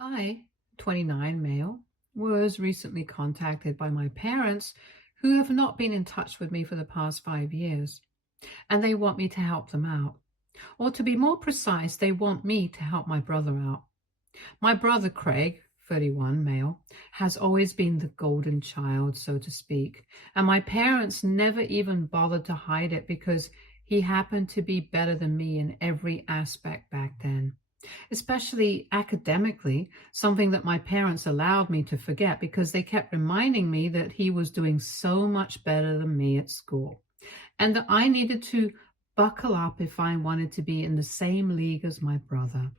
I, 29 male, was recently contacted by my parents who have not been in touch with me for the past 5 years, and they want me to help them out. Or to be more precise, they want me to help my brother out. My brother Craig, 31 male, has always been the golden child, so to speak, and my parents never even bothered to hide it because he happened to be better than me in every aspect back then, especially academically, something that my parents allowed me to forget because they kept reminding me that he was doing so much better than me at school and that I needed to buckle up if I wanted to be in the same league as my brother.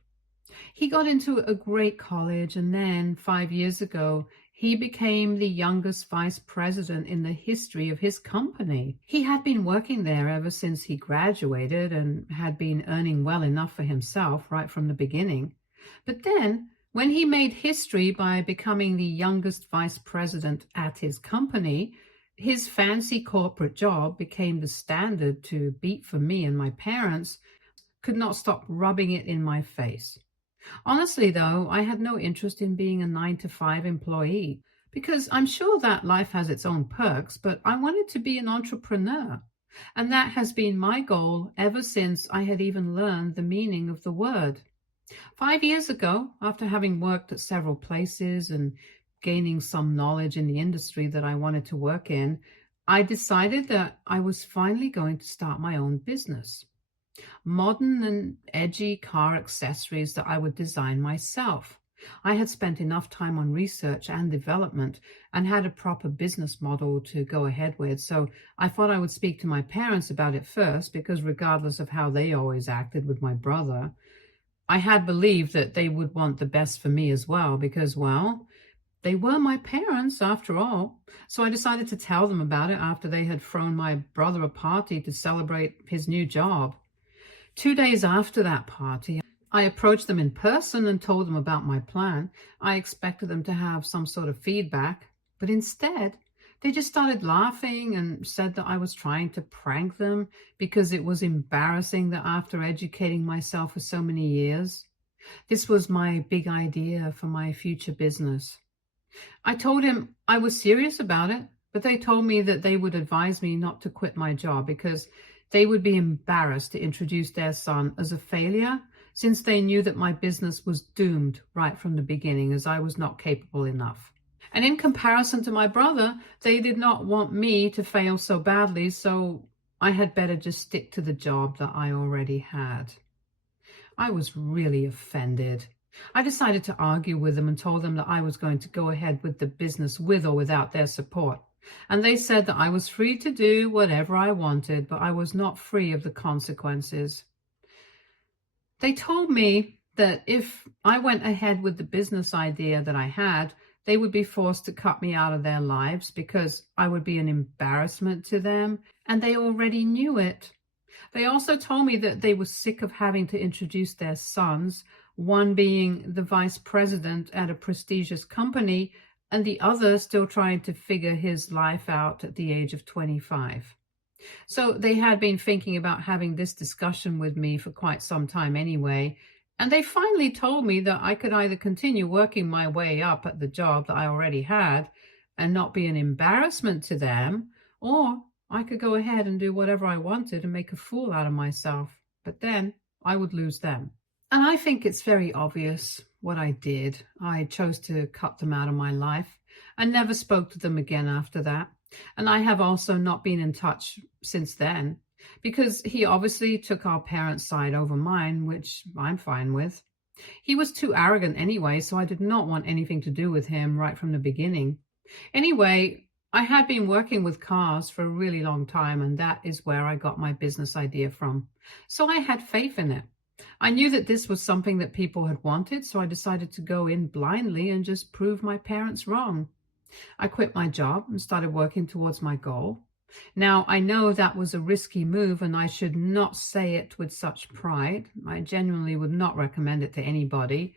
He got into a great college, and then 5 years ago, he became the youngest vice president in the history of his company. He had been working there ever since he graduated and had been earning well enough for himself right from the beginning. But then, when he made history by becoming the youngest vice president at his company, his fancy corporate job became the standard to beat for me, and my parents could not stop rubbing it in my face. Honestly, though, I had no interest in being a 9 to 5 employee because I'm sure that life has its own perks, but I wanted to be an entrepreneur. And that has been my goal ever since I had even learned the meaning of the word. 5 years ago, after having worked at several places and gaining some knowledge in the industry that I wanted to work in, I decided that I was finally going to start my own business. Modern and edgy car accessories that I would design myself. I had spent enough time on research and development and had a proper business model to go ahead with, so I thought I would speak to my parents about it first because regardless of how they always acted with my brother, I had believed that they would want the best for me as well because, well, they were my parents after all. So I decided to tell them about it after they had thrown my brother a party to celebrate his new job. 2 days after that party, I approached them in person and told them about my plan. I expected them to have some sort of feedback, but instead, they just started laughing and said that I was trying to prank them because it was embarrassing that after educating myself for so many years, this was my big idea for my future business. I told him I was serious about it, but they told me that they would advise me not to quit my job because they would be embarrassed to introduce their son as a failure since they knew that my business was doomed right from the beginning as I was not capable enough. And in comparison to my brother, they did not want me to fail so badly, so I had better just stick to the job that I already had. I was really offended. I decided to argue with them and told them that I was going to go ahead with the business with or without their support. And they said that I was free to do whatever I wanted, but I was not free of the consequences. They told me that if I went ahead with the business idea that I had, they would be forced to cut me out of their lives because I would be an embarrassment to them, and they already knew it. They also told me that they were sick of having to introduce their sons, one being the vice president at a prestigious company and the other still trying to figure his life out at the age of 25. So they had been thinking about having this discussion with me for quite some time anyway, and they finally told me that I could either continue working my way up at the job that I already had and not be an embarrassment to them, or I could go ahead and do whatever I wanted and make a fool out of myself, but then I would lose them. And I think it's very obvious what I did. I chose to cut them out of my life and never spoke to them again after that. And I have also not been in touch since then because he obviously took our parents' side over mine, which I'm fine with. He was too arrogant anyway, so I did not want anything to do with him right from the beginning. Anyway, I had been working with cars for a really long time, and that is where I got my business idea from. So I had faith in it. I knew that this was something that people had wanted, so I decided to go in blindly and just prove my parents wrong. I quit my job and started working towards my goal. Now, I know that was a risky move and I should not say it with such pride. I genuinely would not recommend it to anybody,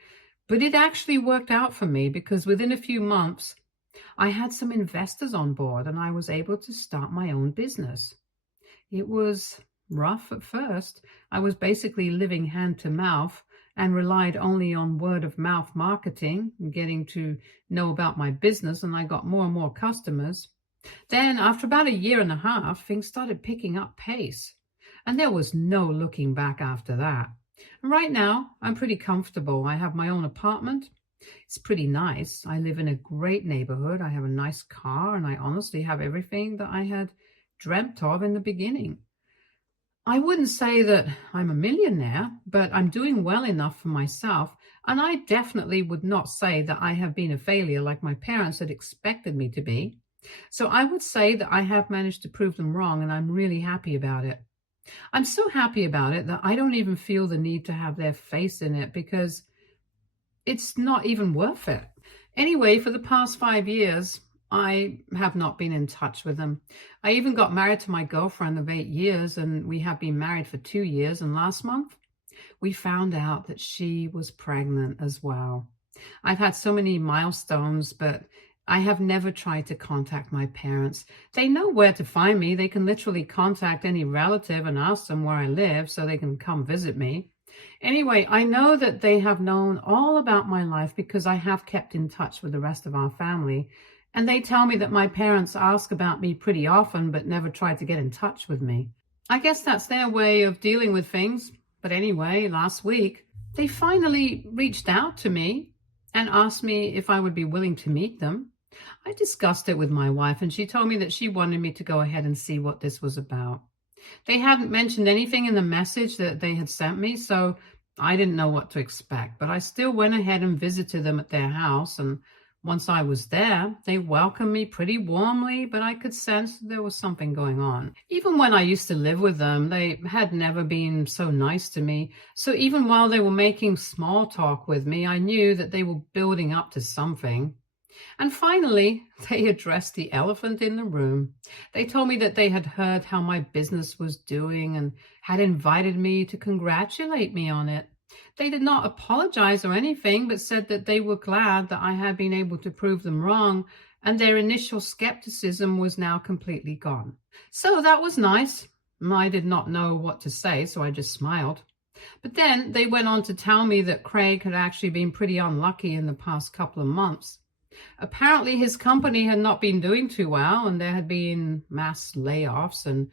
but it actually worked out for me because within a few months, I had some investors on board and I was able to start my own business. It was rough at first. I was basically living hand to mouth and relied only on word of mouth marketing and getting to know about my business, and I got more and more customers. Then, after about a year and a half, things started picking up pace, and there was no looking back after that. And right now, I'm pretty comfortable. I have my own apartment. It's pretty nice. I live in a great neighborhood. I have a nice car, and I honestly have everything that I had dreamt of in the beginning. I wouldn't say that I'm a millionaire, but I'm doing well enough for myself. And I definitely would not say that I have been a failure like my parents had expected me to be. So I would say that I have managed to prove them wrong, and I'm really happy about it. I'm so happy about it that I don't even feel the need to have their face in it because it's not even worth it. Anyway, for the past 5 years, I have not been in touch with them. I even got married to my girlfriend of 8 years, and we have been married for 2 years. And last month, we found out that she was pregnant as well. I've had so many milestones, but I have never tried to contact my parents. They know where to find me. They can literally contact any relative and ask them where I live so they can come visit me. Anyway, I know that they have known all about my life because I have kept in touch with the rest of our family. And they tell me that my parents ask about me pretty often, but never try to get in touch with me. I guess that's their way of dealing with things. But anyway, last week, they finally reached out to me and asked me if I would be willing to meet them. I discussed it with my wife, and she told me that she wanted me to go ahead and see what this was about. They hadn't mentioned anything in the message that they had sent me, so I didn't know what to expect. But I still went ahead and visited them at their house, and once I was there, they welcomed me pretty warmly, but I could sense there was something going on. Even when I used to live with them, they had never been so nice to me. So even while they were making small talk with me, I knew that they were building up to something. And finally, they addressed the elephant in the room. They told me that they had heard how my business was doing and had invited me to congratulate me on it. They did not apologize or anything, but said that they were glad that I had been able to prove them wrong, and their initial skepticism was now completely gone. So that was nice. I did not know what to say, so I just smiled. But then they went on to tell me that Craig had actually been pretty unlucky in the past couple of months. Apparently, his company had not been doing too well, and there had been mass layoffs, and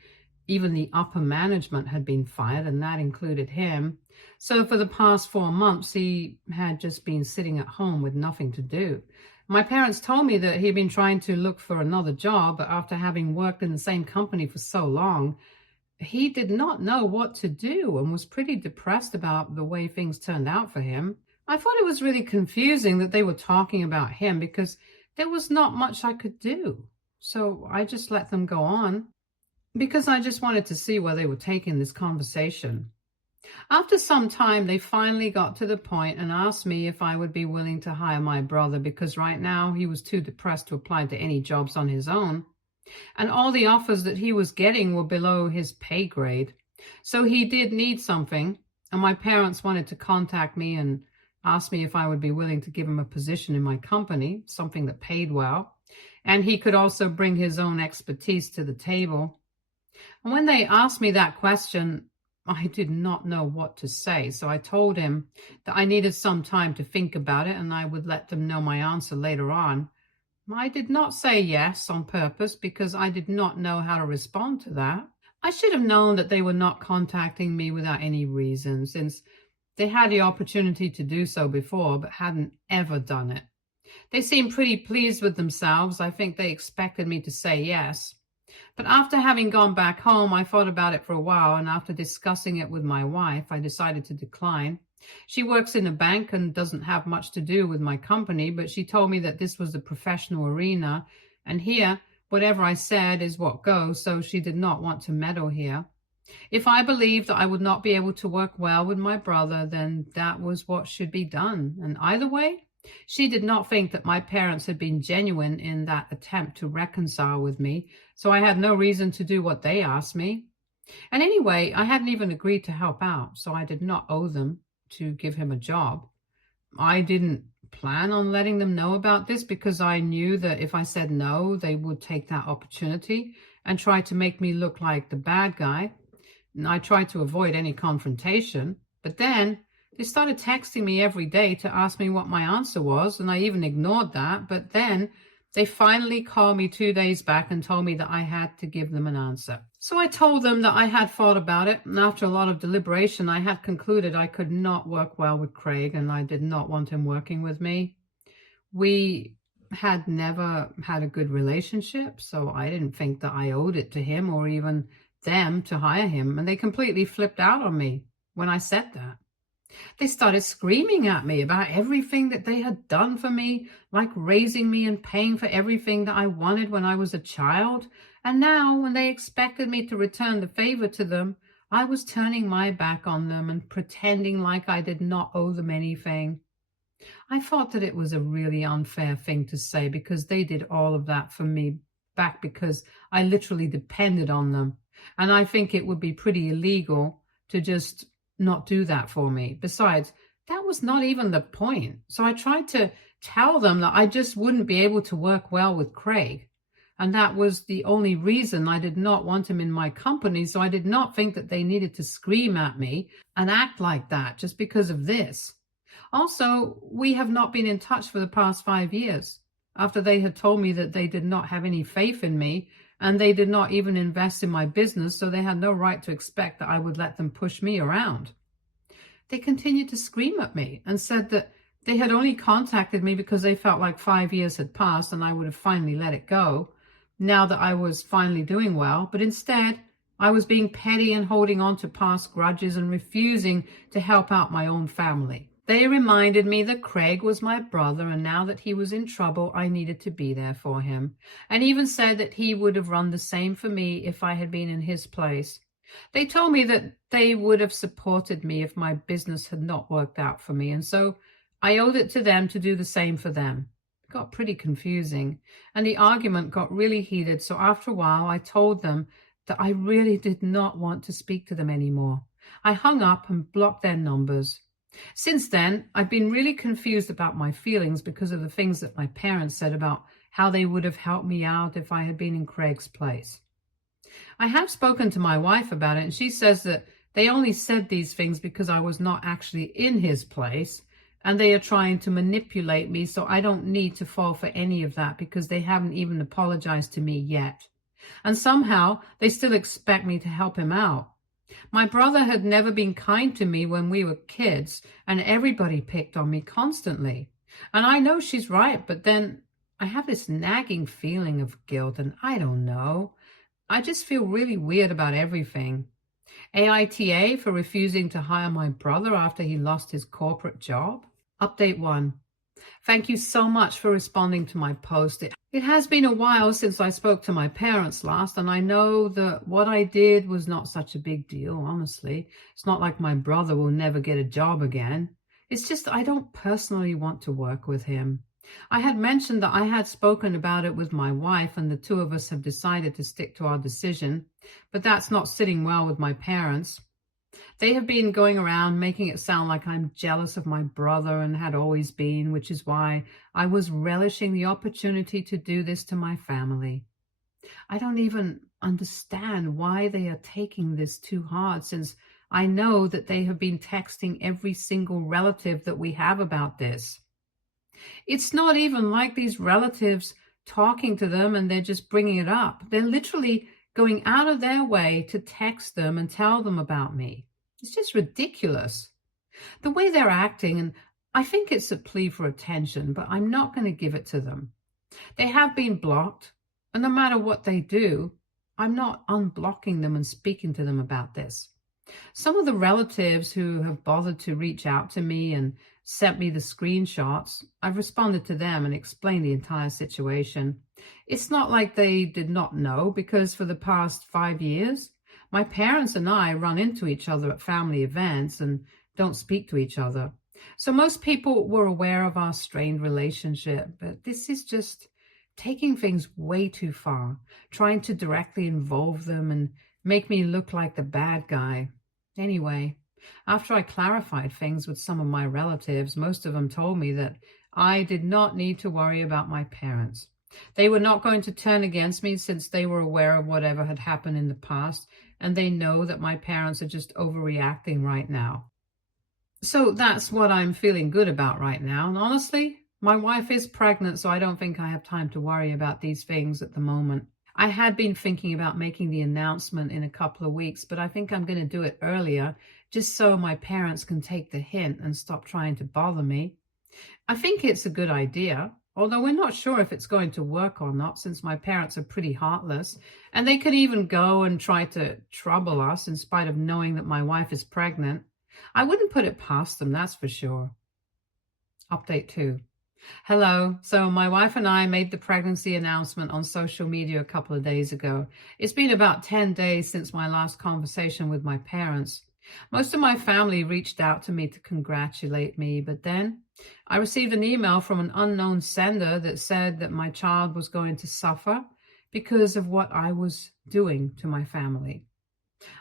even the upper management had been fired, and that included him. So for the past 4 months, he had just been sitting at home with nothing to do. My parents told me that he'd been trying to look for another job, but after having worked in the same company for so long, he did not know what to do and was pretty depressed about the way things turned out for him. I thought it was really confusing that they were talking about him because there was not much I could do. So I just let them go on because I just wanted to see where they were taking this conversation. After some time, they finally got to the point and asked me if I would be willing to hire my brother because right now he was too depressed to apply to any jobs on his own. And all the offers that he was getting were below his pay grade. So he did need something, and my parents wanted to contact me and asked me if I would be willing to give him a position in my company, something that paid well, and he could also bring his own expertise to the table. And when they asked me that question, I did not know what to say, so I told him that I needed some time to think about it and I would let them know my answer later on. I did not say yes on purpose because I did not know how to respond to that. I should have known that they were not contacting me without any reason, since they had the opportunity to do so before, but hadn't ever done it. They seemed pretty pleased with themselves. I think they expected me to say yes. But after having gone back home, I thought about it for a while, and after discussing it with my wife, I decided to decline. She works in a bank and doesn't have much to do with my company, but she told me that this was a professional arena, and here, whatever I said is what goes, so she did not want to meddle here. If I believed that I would not be able to work well with my brother, then that was what should be done. And either way, she did not think that my parents had been genuine in that attempt to reconcile with me, so I had no reason to do what they asked me. And anyway, I hadn't even agreed to help out, so I did not owe them to give him a job. I didn't plan on letting them know about this because I knew that if I said no, they would take that opportunity and try to make me look like the bad guy. And I tried to avoid any confrontation, but then They started texting me every day to ask me what my answer was, and I even ignored that. But then they finally called me 2 days back and told me that I had to give them an answer. So I told them that I had thought about it, and after a lot of deliberation, I had concluded I could not work well with Craig, and I did not want him working with me. We had never had a good relationship, so I didn't think that I owed it to him or even them to hire him, and they completely flipped out on me when I said that. They started screaming at me about everything that they had done for me, like raising me and paying for everything that I wanted when I was a child. And now, when they expected me to return the favor to them, I was turning my back on them and pretending like I did not owe them anything. I thought that it was a really unfair thing to say because they did all of that for me back because I literally depended on them. And I think it would be pretty illegal to just not do that for me. Besides, that was not even the point. So I tried to tell them that I just wouldn't be able to work well with Craig. And that was the only reason I did not want him in my company. So I did not think that they needed to scream at me and act like that just because of this. Also, we have not been in touch for the past 5 years. After they had told me that they did not have any faith in me, and they did not even invest in my business, so they had no right to expect that I would let them push me around. They continued to scream at me and said that they had only contacted me because they felt like 5 years had passed and I would have finally let it go, now that I was finally doing well. But instead, I was being petty and holding on to past grudges and refusing to help out my own family. They reminded me that Craig was my brother, and now that he was in trouble, I needed to be there for him, and even said that he would have run the same for me if I had been in his place. They told me that they would have supported me if my business had not worked out for me, and so I owed it to them to do the same for them. It got pretty confusing, and the argument got really heated, so after a while I told them that I really did not want to speak to them anymore. I hung up and blocked their numbers. Since then, I've been really confused about my feelings because of the things that my parents said about how they would have helped me out if I had been in Craig's place. I have spoken to my wife about it, and she says that they only said these things because I was not actually in his place, and they are trying to manipulate me, so I don't need to fall for any of that because they haven't even apologized to me yet. And somehow, they still expect me to help him out. My brother had never been kind to me when we were kids, and everybody picked on me constantly. And I know she's right, but then I have this nagging feeling of guilt, and I don't know. I just feel really weird about everything. AITA for refusing to hire my brother after he lost his corporate job. Update 1. Thank you so much for responding to my post. It has been a while since I spoke to my parents last, and I know that what I did was not such a big deal, honestly. It's not like my brother will never get a job again. It's just I don't personally want to work with him. I had mentioned that I had spoken about it with my wife, and the two of us have decided to stick to our decision, but that's not sitting well with my parents. They have been going around making it sound like I'm jealous of my brother and had always been, which is why I was relishing the opportunity to do this to my family. I don't even understand why they are taking this too hard, since I know that they have been texting every single relative that we have about this. It's not even like these relatives talking to them and they're just bringing it up. They're literally going out of their way to text them and tell them about me. It's just ridiculous. The way they're acting, and I think it's a plea for attention, but I'm not going to give it to them. They have been blocked, and no matter what they do, I'm not unblocking them and speaking to them about this. Some of the relatives who have bothered to reach out to me and sent me the screenshots, I've responded to them and explained the entire situation. It's not like they did not know, because for the past 5 years, my parents and I run into each other at family events and don't speak to each other. So most people were aware of our strained relationship, but this is just taking things way too far, trying to directly involve them and make me look like the bad guy. Anyway, after I clarified things with some of my relatives, most of them told me that I did not need to worry about my parents. They were not going to turn against me since they were aware of whatever had happened in the past, and they know that my parents are just overreacting right now. So that's what I'm feeling good about right now. And honestly, my wife is pregnant, so I don't think I have time to worry about these things at the moment. I had been thinking about making the announcement in a couple of weeks, but I think I'm going to do it earlier just so my parents can take the hint and stop trying to bother me. I think it's a good idea, although we're not sure if it's going to work or not, since my parents are pretty heartless, and they could even go and try to trouble us in spite of knowing that my wife is pregnant. I wouldn't put it past them, that's for sure. Update 2. Hello. So my wife and I made the pregnancy announcement on social media a couple of days ago. It's been about 10 days since my last conversation with my parents. Most of my family reached out to me to congratulate me, but then I received an email from an unknown sender that said that my child was going to suffer because of what I was doing to my family.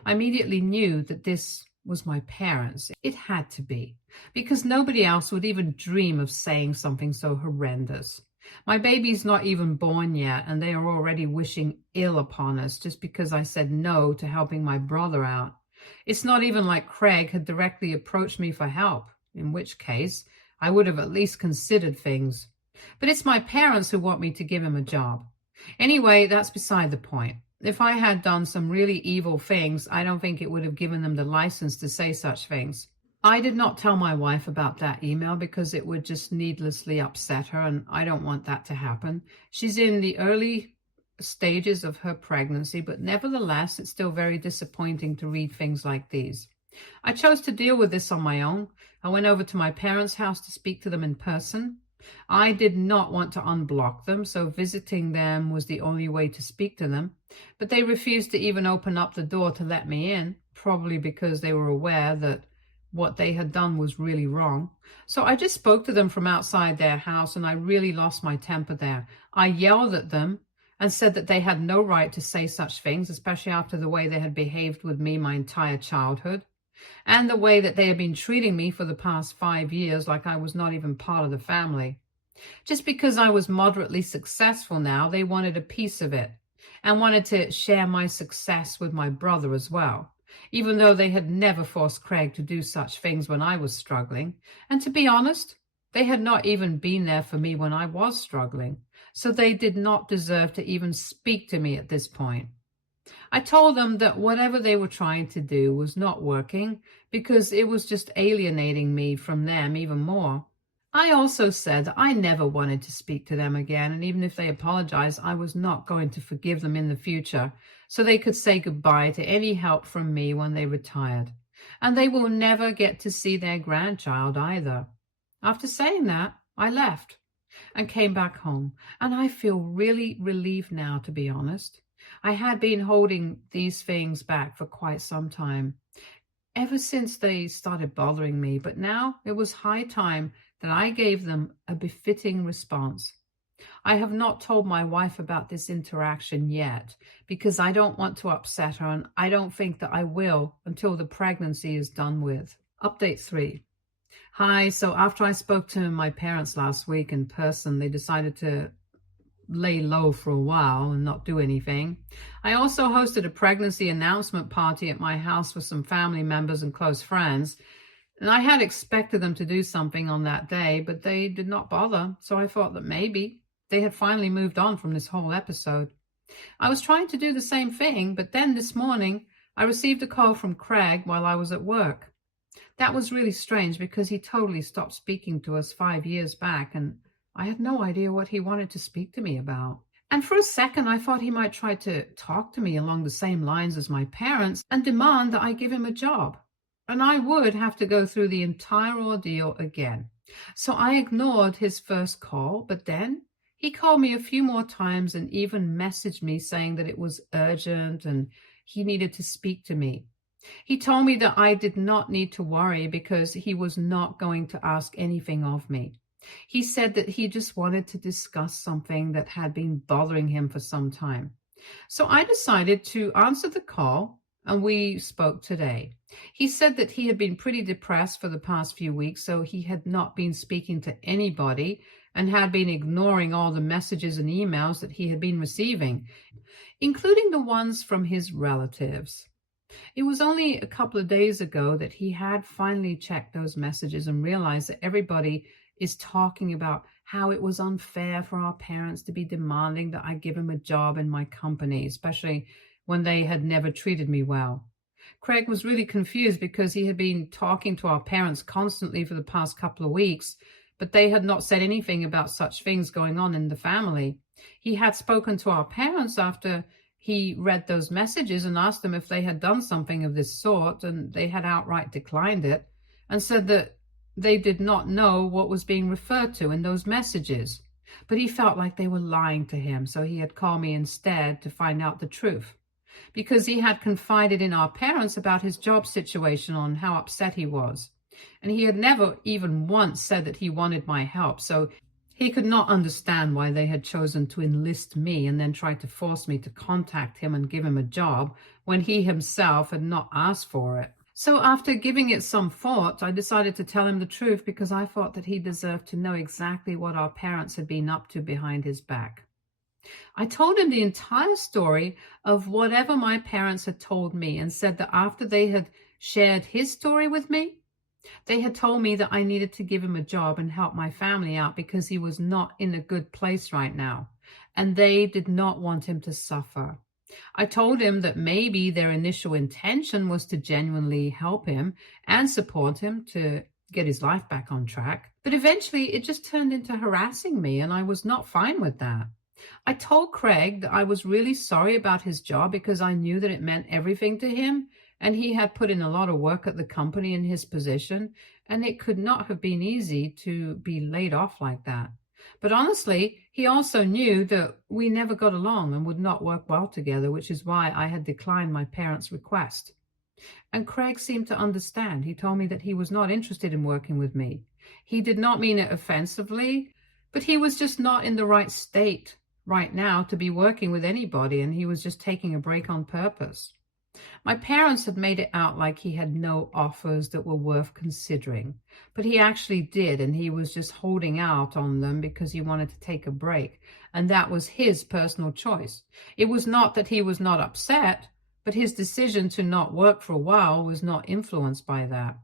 I immediately knew that this was my parents. It had to be, because nobody else would even dream of saying something so horrendous. My baby's not even born yet, and they are already wishing ill upon us just because I said no to helping my brother out. It's not even like Craig had directly approached me for help, in which case I would have at least considered things. But it's my parents who want me to give him a job. Anyway, that's beside the point. If I had done some really evil things, I don't think it would have given them the license to say such things. I did not tell my wife about that email because it would just needlessly upset her, and I don't want that to happen. She's in the early stages of her pregnancy, but nevertheless, it's still very disappointing to read things like these. I chose to deal with this on my own. I went over to my parents' house to speak to them in person. I did not want to unblock them, so visiting them was the only way to speak to them. But they refused to even open up the door to let me in, probably because they were aware that what they had done was really wrong. So I just spoke to them from outside their house, and I really lost my temper there. I yelled at them and said that they had no right to say such things, especially after the way they had behaved with me my entire childhood, and the way that they had been treating me for the past 5 years like I was not even part of the family. Just because I was moderately successful now, they wanted a piece of it and wanted to share my success with my brother as well, even though they had never forced Craig to do such things when I was struggling. And to be honest, they had not even been there for me when I was struggling, so they did not deserve to even speak to me at this point. I told them that whatever they were trying to do was not working because it was just alienating me from them even more. I also said that I never wanted to speak to them again, and even if they apologized, I was not going to forgive them in the future, so they could say goodbye to any help from me when they retired. And they will never get to see their grandchild either. After saying that, I left and came back home, and I feel really relieved now, to be honest. I had been holding these things back for quite some time, ever since they started bothering me, but now it was high time that I gave them a befitting response. I have not told my wife about this interaction yet because I don't want to upset her, and I don't think that I will until the pregnancy is done with. Update 3. Hi, so after I spoke to my parents last week in person, they decided to lay low for a while and not do anything. I also hosted a pregnancy announcement party at my house with some family members and close friends. And I had expected them to do something on that day, but they did not bother. So I thought that maybe they had finally moved on from this whole episode. I was trying to do the same thing, but then this morning I received a call from Craig while I was at work. That was really strange because he totally stopped speaking to us 5 years back, and I had no idea what he wanted to speak to me about. And for a second, I thought he might try to talk to me along the same lines as my parents and demand that I give him a job. And I would have to go through the entire ordeal again. So I ignored his first call, but then he called me a few more times and even messaged me saying that it was urgent and he needed to speak to me. He told me that I did not need to worry because he was not going to ask anything of me. He said that he just wanted to discuss something that had been bothering him for some time. So I decided to answer the call, and we spoke today. He said that he had been pretty depressed for the past few weeks, so he had not been speaking to anybody and had been ignoring all the messages and emails that he had been receiving, including the ones from his relatives. It was only a couple of days ago that he had finally checked those messages and realized that everybody is talking about how it was unfair for our parents to be demanding that I give him a job in my company, especially when they had never treated me well. Craig was really confused because he had been talking to our parents constantly for the past couple of weeks, but they had not said anything about such things going on in the family. He had spoken to our parents after he read those messages and asked them if they had done something of this sort, and they had outright declined it and said that they did not know what was being referred to in those messages. But he felt like they were lying to him, so he had called me instead to find out the truth. Because he had confided in our parents about his job situation on how upset he was. And he had never even once said that he wanted my help, so he could not understand why they had chosen to enlist me and then tried to force me to contact him and give him a job when he himself had not asked for it. So after giving it some thought, I decided to tell him the truth because I thought that he deserved to know exactly what our parents had been up to behind his back. I told him the entire story of whatever my parents had told me and said that after they had shared his story with me, they had told me that I needed to give him a job and help my family out because he was not in a good place right now, and they did not want him to suffer. I told him that maybe their initial intention was to genuinely help him and support him to get his life back on track, but eventually it just turned into harassing me, and I was not fine with that. I told Craig that I was really sorry about his job because I knew that it meant everything to him, and he had put in a lot of work at the company in his position, and it could not have been easy to be laid off like that. But honestly, he also knew that we never got along and would not work well together, which is why I had declined my parents' request. And Craig seemed to understand. He told me that he was not interested in working with me. He did not mean it offensively, but he was just not in the right state right now to be working with anybody, and he was just taking a break on purpose. My parents had made it out like he had no offers that were worth considering, but he actually did, and he was just holding out on them because he wanted to take a break, and that was his personal choice. It was not that he was not upset, but his decision to not work for a while was not influenced by that.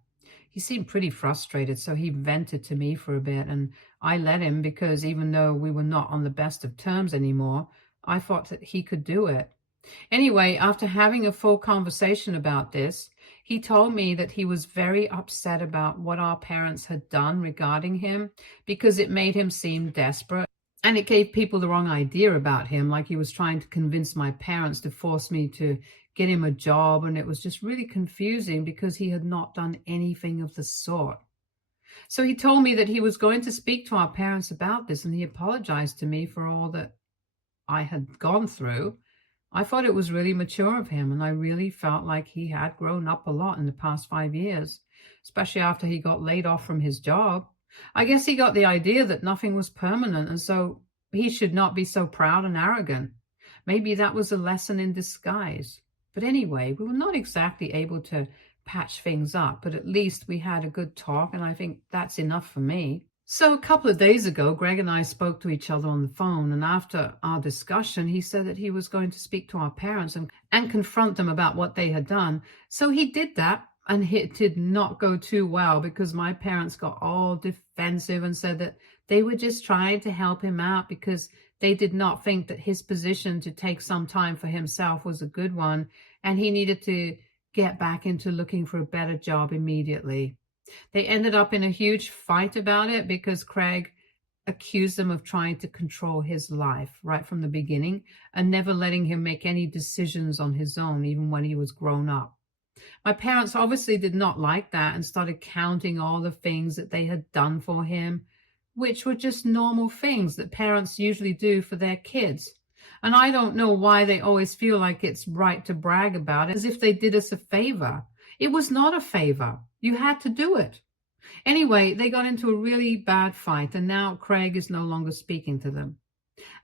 He seemed pretty frustrated, so he vented to me for a bit, and I let him because even though we were not on the best of terms anymore, I thought that he could do it. Anyway, after having a full conversation about this, he told me that he was very upset about what our parents had done regarding him because it made him seem desperate, and it gave people the wrong idea about him, like he was trying to convince my parents to force me to get him a job, and it was just really confusing because he had not done anything of the sort. So he told me that he was going to speak to our parents about this, and he apologized to me for all that I had gone through. I thought it was really mature of him, and I really felt like he had grown up a lot in the past 5 years, especially after he got laid off from his job. I guess he got the idea that nothing was permanent, and so he should not be so proud and arrogant. Maybe that was a lesson in disguise. But anyway, we were not exactly able to patch things up, but at least we had a good talk, and I think that's enough for me. So a couple of days ago, Greg and I spoke to each other on the phone, and after our discussion, he said that he was going to speak to our parents and confront them about what they had done. So he did that, and it did not go too well because my parents got all defensive and said that they were just trying to help him out because they did not think that his position to take some time for himself was a good one, and he needed to get back into looking for a better job immediately. They ended up in a huge fight about it because Craig accused them of trying to control his life right from the beginning and never letting him make any decisions on his own, even when he was grown up. My parents obviously did not like that and started counting all the things that they had done for him, which were just normal things that parents usually do for their kids. And I don't know why they always feel like it's right to brag about it as if they did us a favor. It was not a favor. You had to do it. Anyway, they got into a really bad fight, and now Craig is no longer speaking to them.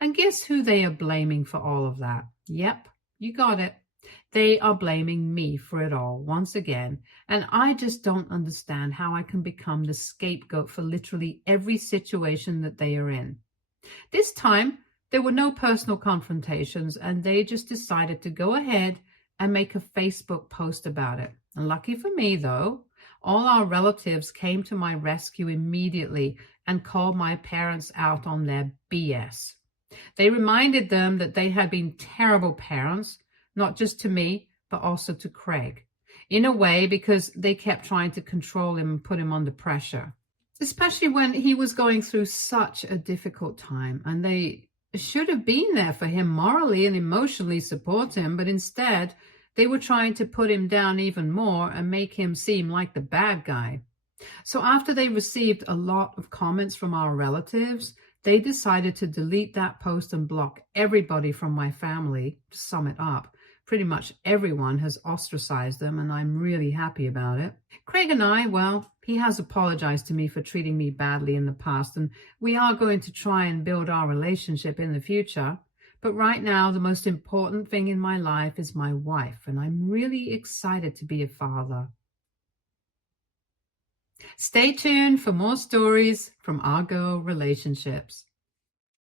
And guess who they are blaming for all of that? Yep, you got it. They are blaming me for it all once again, and I just don't understand how I can become the scapegoat for literally every situation that they are in. This time, there were no personal confrontations, and they just decided to go ahead and make a Facebook post about it. And lucky for me, though, all our relatives came to my rescue immediately and called my parents out on their BS. They reminded them that they had been terrible parents, not just to me, but also to Craig, in a way because they kept trying to control him and put him under pressure, especially when he was going through such a difficult time. And they should have been there for him morally and emotionally support him, but instead they were trying to put him down even more and make him seem like the bad guy. So after they received a lot of comments from our relatives, they decided to delete that post and block everybody from my family. To sum it up, pretty much everyone has ostracized them, and I'm really happy about it. Craig and I, well, he has apologized to me for treating me badly in the past, and we are going to try and build our relationship in the future. But right now, the most important thing in my life is my wife, and I'm really excited to be a father. Stay tuned for more stories from our girl relationships.